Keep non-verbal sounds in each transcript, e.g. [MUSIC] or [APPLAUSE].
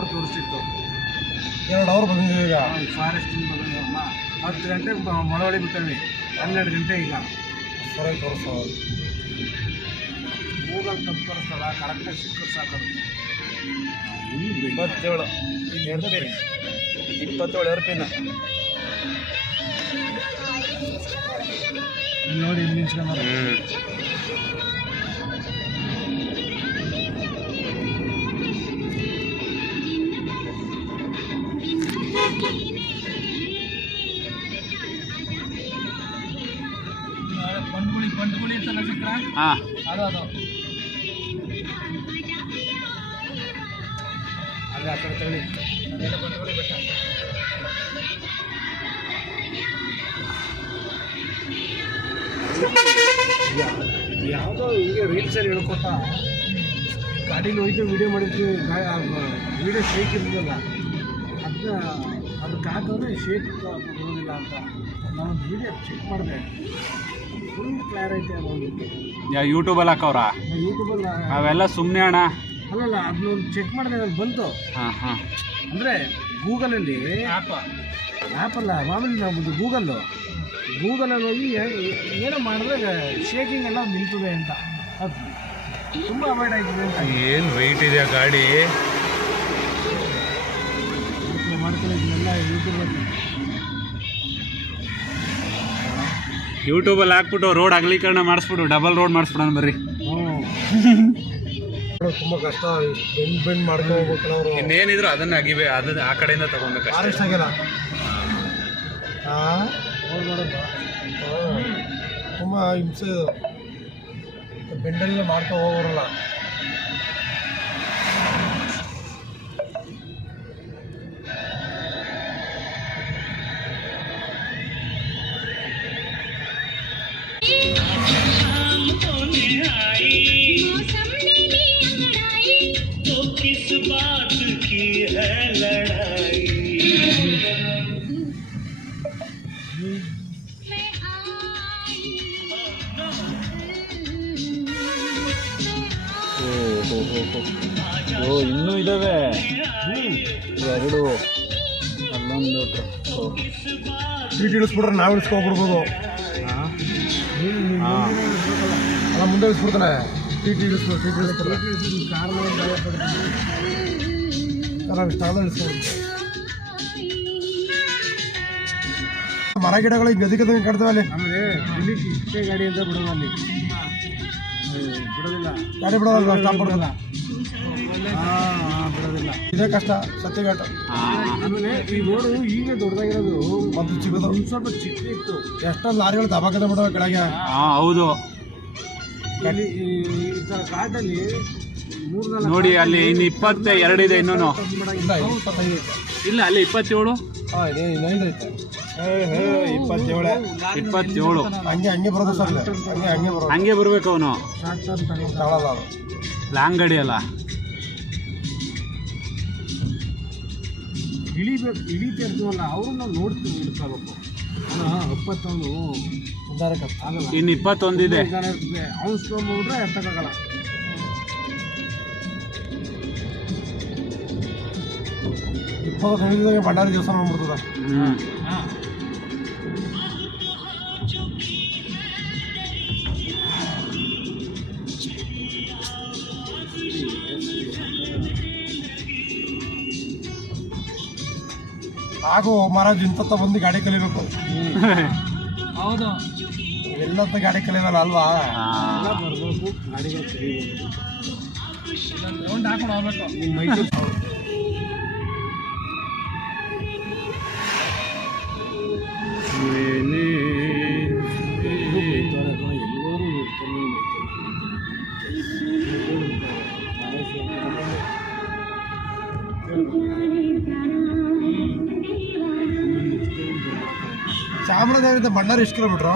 Hour ತೋರಿಸಿತ್ತು. ಎರಡು hour ಬಂದಿದ್ದೀವಿ ಈಗ. ಫಾರೆಸ್ಟ್ ಹತ್ತು ಗಂಟೆಗೆ ಮಳವಳ್ಳಿ ಬಿಟ್ಟವಿ ಹನ್ನೆರಡು ಗಂಟೆ ಈಗ. ಸರಿ ತೋರಿಸ್ತಾರೆ? ಗೂಗಲ್ ತಪ್ಪು ತೋರಿಸ್ತಲ್ಲ ಕರೆಕ್ಟಾಗಿ ಸಿಕ್ಕ ಸಾಕು ಇಪ್ಪತ್ತೇಳು ಇಪ್ಪತ್ತೇಳು ಎರಡು ಇಲ್ಲಿ ನೋಡಿ ಇಲ್ಲಿ ನಿಂತ್ಕೊಂಡ್ರೆ ಬೆಟ್ಟ ಯಾವುದೋ ಹಿಂಗೆ ರೀಲ್ಸಲ್ಲಿ ಹೇಳ್ಕೊತ ಗಾಡೀಲಿ ಹೋಯ್ತು ವಿಡಿಯೋ ಮಾಡಿದ್ವಿ ವಿಡಿಯೋ ಶೇಕ್ ಇರ್ಲಿಲ್ಲ ಅದನ್ನ ಅದಕ್ಕೆ ಹಾಕಿದ್ರೆ ಶೇಕ್ ಬರೋದಿಲ್ಲ ಅಂತ ನಾನು ವಿಡಿಯೋ ಚೆಕ್ ಮಾಡಿದೆ. ಫುಲ್ ಕ್ಲಾರಿಟಿ ಅದೊಂದು ಯಾ ಯೂಟ್ಯೂಬಲ್ಲಿ ಹಾಕವ್ರಾ? ಯೂಟ್ಯೂಬಲ್ಲಿ ಅವೆಲ್ಲ ಸುಮ್ಮನೆ ಅಣ್ಣ. ಅಲ್ಲಲ್ಲ ಅದನ್ನೊಂದು ಚೆಕ್ ಮಾಡಿದೆ ಅದು ಬಂತು. ಹಾಂ ಹಾಂ. ಅಂದರೆ ಗೂಗಲಲ್ಲಿ ಆ್ಯಪ್ ಆ್ಯಪಲ್ಲ ಮಾಮೂಲಿ ನಮ್ಮದು ಗೂಗಲ್ಲು. ಗೂಗಲಲ್ಲಿ ಹೋಗಿ ಏನೋ ಮಾಡಿದ್ರೆ ಶೇಕಿಂಗ್ ಎಲ್ಲ ನಿಲ್ತದೆ ಅಂತ. ಅದು ತುಂಬ ಅವಾಯ್ಡ್ ಆಗಿದೆ ಅಂತ. ಏನು ವೆಯ್ಟ್ ಇದೆಯಾ ಗಾಡಿ? ಯೂಟ್ಯೂಬಲ್ಲಿ ಹಾಕ್ಬಿಟ್ಟು ರೋಡ್ ಅಗಲೀಕರಣ ಮಾಡಿಸ್ಬಿಟ್ಟು ಡಬಲ್ ರೋಡ್ ಮಾಡಿಸ್ಬಿಡೋಣ ಬರ್ರಿ. ತುಂಬ ಕಷ್ಟ ಬೆಂಡ್ ಬೆಂಡ್ ಅವರು ಇನ್ನೇನಿದ್ರು ಅದನ್ನ ಅಗಿಬೇ ಅದನ್ನ ಆ ಕಡೆಯಿಂದ ತಗೊಬೇಕು ಫಾರೆಸ್ಟ್ ಆಗ್ಯದ ಹಾಂ ತುಂಬ ಹಿಂಸೆ ಇದು. ಬೆಂಡೆಲ್ಲ ಮಾಡ್ತಾ ಹೋಗೋರಲ್ಲ. ಓ ಇನ್ನೂ ಇದಾವೆ. ಎರಡು ಅಲ್ಲೊಂದು ಸೀಟ್ ಇಳಿಸ್ಬಿಟ್ರೆ ನಾವು ಇಳಿಸ್ಕೊಂಡ್ಬಿಡ್ಬೋದು ಅಲ್ಲ ಮುಂದೆ ಇಳಿಸ್ಬಿಡ್ತಾನೆ. ಸೀಟ್ ಇಳಿಸ್ಬಿಡು ಸೀಟ್ ಇಳಿಸ್ತಾರೆ ನಾವು ಇಷ್ಟ ಆಗಲ್ಲ ಇಳಿಸ್ಕೊಂಡು ಮರ ಗಿಡಗಳು ಈಗ ಗದಿ ಗದಿ ಅಲ್ಲಿ. ಆಮೇಲೆ ಇಲ್ಲಿ ಟಿ ಗಾಡಿ ಅಂತ ಬಿಡೋದು ಅಲ್ಲಿ. ಗಾಡಿ ಬಿಡೋದಲ್ಲ ಸ್ಟಾಪ್ ಬಿಡೋದಿಲ್ಲ? ಹಾಂ ಬಿಡೋದಿಲ್ಲ. ಇದೇ ಕಷ್ಟ ಸತ್ಯಘಾಟ. ಆಮೇಲೆ ಈ ರೋಡು ಈಗ ದೊಡ್ಡದಾಗಿರೋದು ಮತ್ತೆ ಸಿಗೋದು ಒಂದು ಸ್ವಲ್ಪ ಚಿಕ್ಕ ಇತ್ತು. ಎಷ್ಟೊಂದು ಲಾರಿಗಳು ದಬಾಕದ ಬಿಡವೆ ಕೆಳಗೆ. ಹಾಂ ಹೌದು. ಇಲ್ಲಿ ಈ ಈ ಥರ ಮೂರ್ನಾಲ್ಕು ನೋಡಿ ಅಲ್ಲಿ ಇನ್ನು ಇಪ್ಪತ್ತ ಎರಡಿದೆ ಇನ್ನೂ ಇಲ್ಲ ಇಪ್ಪತ್ತೈದು ಐತೆ. ಇಲ್ಲ ಅಲ್ಲಿ ಇಪ್ಪತ್ತೇಳು? ಇಪ್ಪತ್ತೇಳು. ಇಪ್ಪತ್ತೇಳೆ. ಹಂಗೆ ಹಂಗೆ ಬರೋದು ಸರ್ ಇದು. ಹಂಗೆ ಹಂಗೆ ಬರೋದು. ಹಂಗೆ ಬರ್ಬೇಕು ಅವನು. ಲಾಂಗ್ ಗಾಡಿ ಅಲ್ಲ. ಇಳಿಬೇಕು ಇಳಿತಿರ್ತೀವಲ್ಲ ಅವ್ರನ್ನ ನೋಡ್ತೀವಿ ಇಳ್ಕೋಬೇಕು ಆಗಲ್ಲ ಇನ್ನು ಇಪ್ಪತ್ತೊಂದಿದೆ. ಅವ್ನು ಸ್ಕೊಂಡ್ಬಿಟ್ರೆ ಎತ್ತಕ್ಕಾಗಲ್ಲ. ಇಪ್ಪತ್ತು ನಿಮಿಷದಾಗ ಭಂಡಾರಿ ದೇವಸ್ಥಾನ ಬಂದ್ಬಿಡ್ತದ ಹಾಗೂ ಮಹಾರಾಜ್ ಇಂಥ ಬಂದು ಗಾಡಿ ಕಲಿಬೇಕು. ಹೌದು. ಎಲ್ಲಂತ ಗಾಡಿ ಕಲಿಯಲ್ಲ ಅಲ್ವಾ? ಮೈಸೂರು ಚಾಮರಾಜನಗರದಿಂದ ಬಳ್ಳಾರಿ ಎಷ್ಟು ಕಿಲೋಮೀಟ್ರು?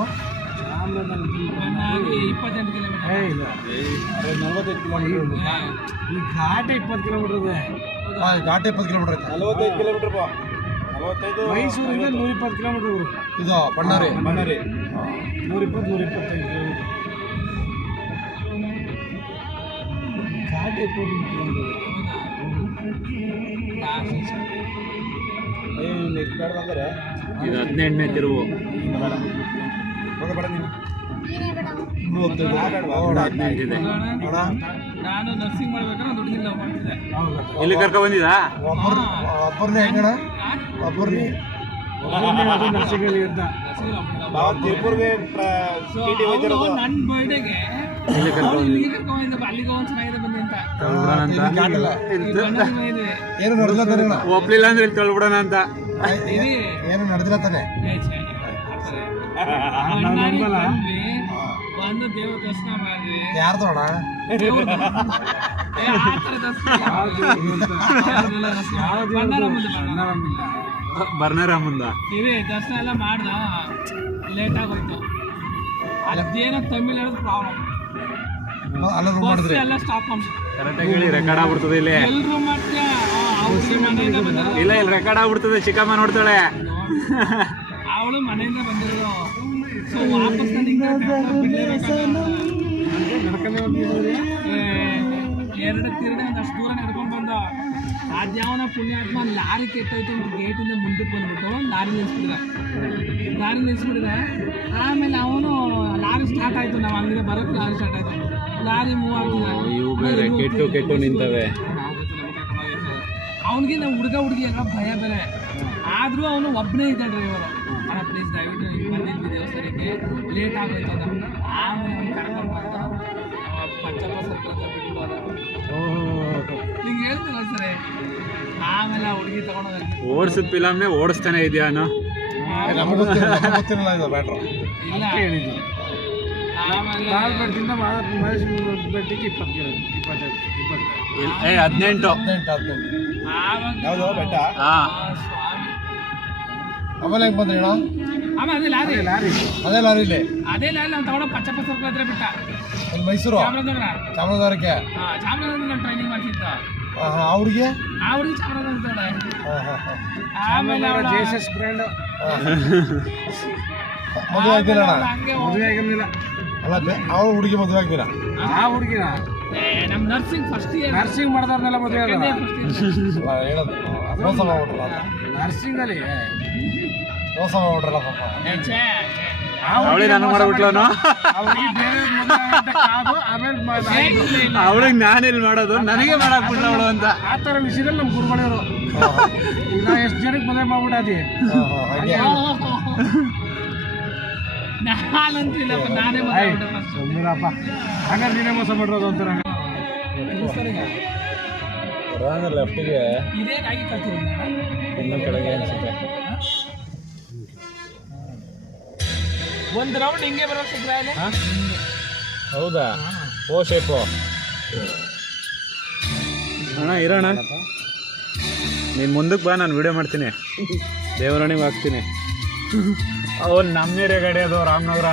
ಈ ಘಾಟ ಇಪ್ಪತ್ತು ಕಿಲೋಮೀಟರ್ ಇದೆ. ಘಾಟ್ ಇಪ್ಪತ್ತು ಕಿಲೋಮೀಟರ್ ಐತೆ. ನಲವತ್ತೈದು ಕಿಲೋಮೀಟರ್ ನಲವತ್ತೈದು ಮೈಸೂರಿಂದ ನೂರ ಇಪ್ಪತ್ತು ಕಿಲೋಮೀಟರ್ ಇದು ಬಣ್ಣಾರಿ. ಬಣ್ಣಾರಿ. ನೂರ ಇಪ್ಪತ್ತು ನೂರ ಇಪ್ಪತ್ತೈದು ಕಿಲೋಮೀಟರ್. ಘಾಟ್ ಇಪ್ಪತ್ತು ಕಿಲೋಮೀಟರ್. ಇದು ಹದಿನೆಂಟನೇ ತಿರುವು. ಹದಿನೆಂಟಿದೆ ಇಲ್ಲಿ ಕರ್ಕೊ ಬಂದಿದಾ ಒಬ್ಬರನ್ನೇ ಹೆಂಗಣ ಒಬ್ಬರನ್ನೇ ನನ್ನ ಬರ್ಡೇಗೆ ಅಲ್ಲಿಗೆ ಹೋಗಿ ಚೆನ್ನಾಗಿದೆ ತೊಳ್ಬಿಡೋಣ ಅಂತ. ಏನು ನಡೆದಿಲ್ಲ ತಾನೆ ಅಣ್ಣ? ಒಪ್ಲಿಲ್ಲ ಅಂದ್ರೆ ಇಲ್ಲಿ ತೊಳ್ಬಿಡೋಣ ಅಂತ. ಏನು ನಡೆದಿಲ್ಲ ತಾನೆ? ಬಂದು ದೇವ್ರ ದರ್ಶನ ಮಾಡಿದ್ವಿ. ಯಾರ್ದು ಅಣ್ಣ ಮುಂದೆ ಎಲ್ಲ ಮಾಡ್ದ. ಲೇಟ್ ಆಗೋಯ್ತು. ಅದೇನೋ ತಮಿಳ್ ಪ್ರಾಬ್ಲಮ್ ಅಲ್ಲೂ ಬಸ್ ಎಲ್ಲ ಸ್ಟಾಪ್ ಕರೆಕ್ಟಾಗಿ ಹೇಳಿ ರೆಕಾರ್ಡ್ ಆಗ್ಬಿಡ್ತದೆ ಇಲ್ಲಿ. ಎಲ್ರು ಮತ್ತೆ ಅವ್ರಿಗೆ ಮನೆಯಿಂದ ಬಂದಿರೋ ಇಲ್ಲ ಇಲ್ಲಿ ರೆಕಾರ್ಡ್ ಆಗ್ಬಿಡ್ತದೆ ಚಿಕ್ಕಮ್ಮ ನೋಡ್ತಾಳೆ. ಅವಳು ಮನೆಯಿಂದ ಬಂದಿರೋದು. ಸೊ ವಾಪಸ್ ನಾನು ಹಿಂಗೆ ಕರ್ಕೊಂಡ್ ಏ, ಎರಡು ತಿರುಗಿ ಅಷ್ಟು ದೂರ ನಡ್ಕೊಂಡು ಬಂದ. ಅದ್ಯಾವನ ಪುಣ್ಯಾತ್ಮ ಲಾರಿ ಕೆಟ್ಟೋಯ್ತು ಅಂತ ಗೇಟಿಂದ ಮುಂದಕ್ಕೆ ಬಂದ್ಬಿಟ್ಟು ಲಾರಿ ನಿಲ್ಸ್ಬಿಟ್ರೆ. ಲಾರಿ ನಿಲ್ಸ್ಬಿಟ್ರೆ ಆಮೇಲೆ ಅವನು ಲಾರಿ ಸ್ಟಾರ್ಟ್ ಆಯಿತು ನಾವು ಹಂಗೆ ಬರೋಕ್ಕೆ ಲಾರಿ ಸ್ಟಾರ್ಟ್ ಆಯ್ತು. ಲಾರಿ ಮೂವ್ ಇವು ಬೇರೆ ಕೆಟ್ಟು ಕೆಟ್ಟು ನಿಂತವೆ. ಅವನಿಗೆ ನಾವು ಹುಡುಗ ಹುಡುಗಿ ಎಲ್ಲ ಭಯ ಬೇರೆ. ಆದರೂ ಅವನು ಒಬ್ಬನೇ ಇದ್ದ ಡ್ರೈವರು ಅಣ್ಣ ಪ್ಲೀಸ್ ದಯವಿಟ್ಟು ನೀವು ಬಂದಿದ್ದೀವಿ ಸರಿಗೆ ಲೇಟ್ ಆಗೋಯ್ತು ಅಂತ. ಆಮೇಲೆ ಅವ್ನು ಕರ್ಕೊಂಡು ಬಂದ ಪಂಚಪ್ಪ ಸರ್ಕಲ್ ಹತ್ರ ಬಿಟ್ಟು ಹೋದ. ನಿಂಗೆ ಹೇಳ್ತೀನಿ ಸರಿ? ಆಮೇಲೆ ಆ ಹುಡುಗಿ ತಗೊಂಡೋಗಿ ಓಡಿಸಿದ ಫಿಲಮ್ನೇ ಓಡಿಸ್ತಾನೆ ಇದೆಯಾ ಬ್ಯಾಟ್ರು ಇಲ್ಲ. ಇಪ್ಪತ್ತು ಕಿಲೋ ಇಪ್ಪತ್ತೈದು ಇಪ್ಪತ್ತು ಏ ಹದಿನೆಂಟು. ಹದಿನೆಂಟು ಹದಿನೆಂಟು. ಯಾವುದು ಬೆಟ್ಟ? ಹಾ. ಆಮೇಲೆ ಹೆಂಗೆ ಬಂದ್ರಿ ಅಣ್ಣ? ಅದೇ ಲಾರಿ. ಲಾರಿ. ಅದೇ ಲಾರಿಲಿ? ಅದೇ ಲಾರಿ ನಾವು ತಗೊಂಡು ಪಚ್ಚ ಸರ್ಕಲ್ ಹತ್ರ ಬಿಟ್ಟ. ಇಲ್ಲಿ ಮೈಸೂರು? ಚಾಮರಾಜನಗರ. ಚಾಮರಾಜನಗರಕ್ಕೆ? ಹಾ ಚಾಮರಾಜನಗರ ನಾನು ಟ್ರೈನಿಂಗ್ ಮಾಡ್ತಿದ್ದ ಅವ್ರಿಗೆ? ಚಾಮರಾಜನಗರ ಆಮೇಲೆ ಜೆ ಎಸ್ ಎಸ್ ಬ್ರ್ಯಾಂಡ್ [LAUGHS] ಮದುವೆ ಆಗಿಲ್ಲ ಅಣ್ಣ. ಮದುವೆ ಆಗಿರಲಿಲ್ಲ. ಅಲ್ಲ ಅವ್ರ ಹುಡುಗಿ ಮದುವೆ ಆಗಿಲ್ಲ. ಆ ಹುಡುಗಿನ? ನಮ್ಮ ನರ್ಸಿಂಗ್ ಫಸ್ಟ್ ಇಯರ್ ನರ್ಸಿಂಗ್ ಮಾಡಿದವ್ರನ್ನೆಲ್ಲ ಮದುವೆ ಆಗಲ್ಲ ಹೇಳೋದು. ಮೋಸ ಮಾಡ್ಬಿಟ್ರಲ್ಲ ಅಂತ. ನರ್ಸಿಂಗ್ ಅಲ್ಲಿ? ಮೋಸ ಮಾಡ್ಬಿಟ್ರಲ್ಲ ಪಾಪ. ಅವಳಿ ನಾನು ಮಾಡ್ಬಿಟ್ಲನು ಅವ್ರಿಗೆ ಬೇರೆ ಮದುವೆ ಅಂತ ಕಾದು ಆಮೇಲೆ ಮ- ಅವಳಿಗೆ ನಾನೆಲ್ಲಿ ಮಾಡೋದು? ನನಗೆ ಮಾಡಕ್ ಬಿಟ್ಲವಳು ಅಂತ. ಆ ಥರ ವಿಷಯದಲ್ಲಿ ನಮ್ಮ ಗುರುಗಳಿವರು ಈಗ ಎಷ್ಟು ಜನಕ್ಕೆ ಮದುವೆ ಮಾಡ್ಬಿಟ್ಟಾದಿ? ನಾನೇ ಹಂಗಾರೆ ನೀನೇ ಮೋಸ ಮಾಡಿರೋದು ಅಂತಾರೆ ಲೆಫ್ಟಿಗೆ ಇದೇ ಗಾಡಿ ಕಲ್ತಿರೋದು ನಾನು. ಇನ್ನೂ ಕೆಳಗೆ ಅನ್ಸುತ್ತೆ. ಒಂದು ರೌಂಡ್ ಹಿಂಗೆ ಬರೋ ಸಿಗ್ರಾ ಇದೆ ಹೌದಾ? ಓ ಶೇಪು ಅಣ್ಣ ಇರೋಣ ನೀನು ಮುಂದಕ್ಕೆ ಬಾ ನಾನು ವಿಡಿಯೋ ಮಾಡ್ತೀನಿ. ದೇವರಣಿಗೆ ಹಾಕ್ತೀನಿ. ಅವ್ನು ನಮ್ಮ ಏರಿಯಾ ಗಾಡಿ ಅದು ರಾಮನಗರ.